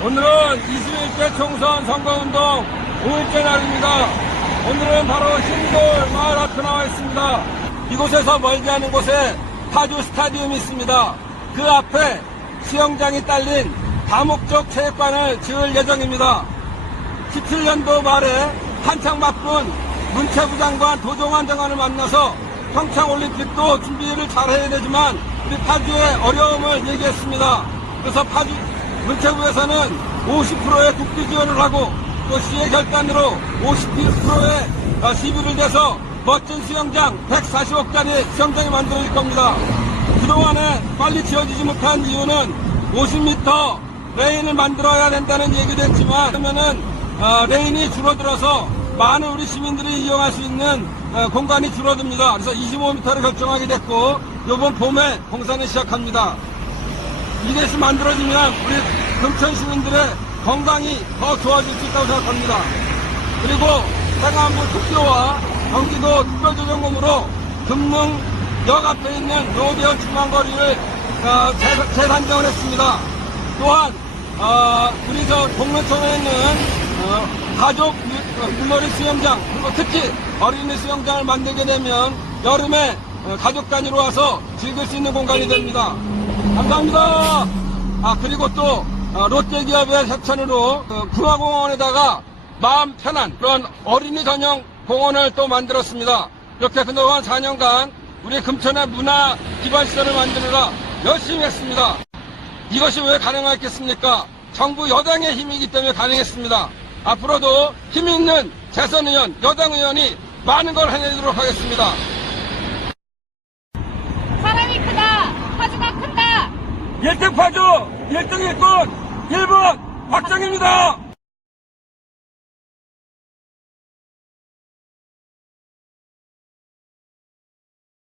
오늘은 21대 총선 선거운동 5일째 날입니다. 오늘은 바로 신돌 마을 앞에 나와 있습니다. 이곳에서 멀지 않은 곳에 파주 스타디움이 있습니다. 그 앞에 수영장이 딸린 다목적 체육관을 지을 예정입니다. 17년도 말에 한창 바쁜 문체부 장관 도종환 장관을 만나서 평창올림픽도 준비를 잘 해야 되지만 우리 파주의 어려움을 얘기했습니다. 그래서 파주 문체부에서는 50%의 국비 지원을 하고 또 시의 결단으로 50%의 시비를 내서 멋진 수영장 140억짜리 수영장이 만들어질 겁니다. 그동안에 빨리 지어지지 못한 이유는 50m 레인을 만들어야 된다는 얘기도 했지만 그러면은 어, 레인이 줄어들어서 많은 우리 시민들이 이용할 수 있는 어, 공간이 줄어듭니다. 그래서 25m를 결정하게 됐고 이번 봄에 공사는 시작합니다. 이것이 만들어지면 우리 금천 시민들의 건강이 더 좋아질 수 있다고 생각합니다. 그리고 행안부 특교와 경기도 특별조정공으로 금능역 앞에 있는 노대현 중앙거리를 어, 재- 재산정을 했습니다. 또한 어, 우리 저 동문천에 있는 어, 가족 물- 어, 물놀이 수영장 그리고 특히 어린이 수영장을 만들게 되면 여름에 어, 가족 단위로 와서 즐길 수 있는 공간이 됩니다. 감사합니다. 아 그리고 또 어, 롯데기업의 협찬으로 어, 풍화공원에다가 마음 편한 그런 어린이 전용 공원을 또 만들었습니다. 이렇게 그동안 4년간 우리 금천의 문화 기반 시설을 만드느라 열심히 했습니다. 이것이 왜 가능했겠습니까? 정부 여당의 힘이기 때문에 가능했습니다. 앞으로도 힘 있는 재선 의원, 여당 의원이 많은 걸 해내도록 하겠습니다. 사람이 크다. 파주가 큰다. 1등 파주, 1등 일꾼, 1번 박정입니다.